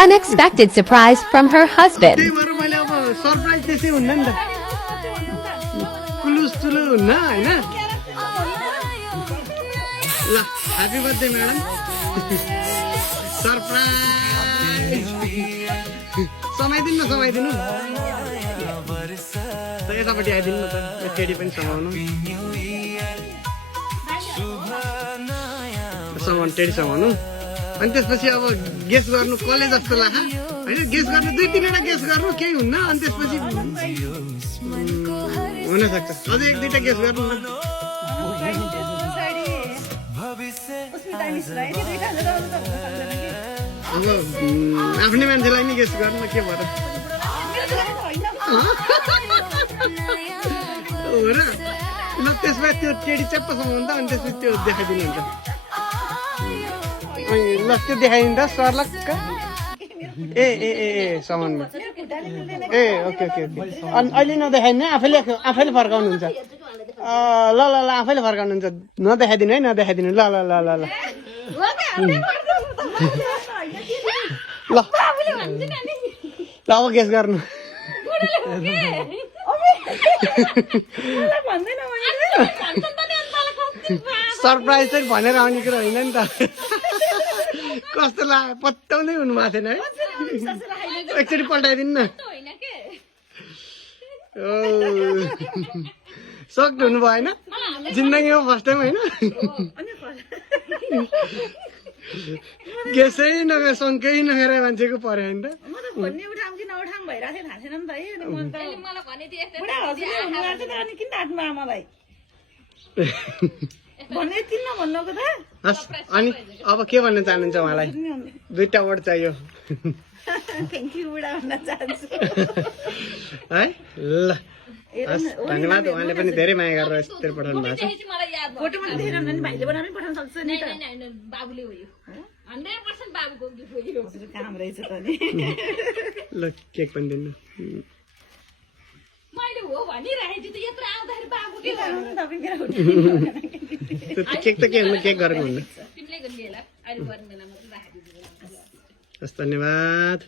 unexpected surprise from her husband. त्यही भएर मैले अब सरप्राइज त्यसै हुन्न नि त कुलुस चुलु हुन्न हैन ल ह्यापी बर्थडे म्याडम सरप्राइज समाइदिनु त यतापट्टि आइदिनु न त टेडी पनि समाउनु टेडी समाउनु अनि त्यसपछि अब गेस गर्नु कसले जस्तो लाग्छ होइन गेस गर्नु 2-3 गेस गर्नु केही हुन्न अनि त्यसपछि हुन सक्छ अझै 1-2 गेस गर्नु न अब आफ्नै मान्छेलाई नि गेस गर्नु के भएर हो र ल त्यसमा त्यो टेडी च्याप्प समाउनु त अनि त्यसपछि त्यो देखाइदिनु हुन्छ ल त्यो देखाइदिनु त सर्लक्क ए सामानमा ए ओके अनि अहिले नदेखाइदिनु आफैले फर्काउनुहुन्छ ल आफैले फर्काउनुहुन्छ नदेखाइदिनु है नदेखाइदिनु ल अब गेस गर्नु सरप्राइज चाहिँ भनेर आउने कुरो होइन नि त कस्तो लाग्यो पत्याउँदै हुनु भएको थिएन है एकचोटि पल्टाइदिनु न सक्ड हुनु भयो होइन जिन्दगीमा फर्स्ट टाइम होइन गेसै नगएर सङ्कै नगएर मान्छेको पर्यो होइन अनि अब के भन्न चाहनुहुन्छ उहाँलाई 2टा वर्ड चाहियो है ल धन्यवाद उहाँले पनि धेरै माया गरेर यस्तो पठाउनु भएको छ ल केक पनि दिनु केक त के हुनु केक गरेको हुनु हस् धन्यवाद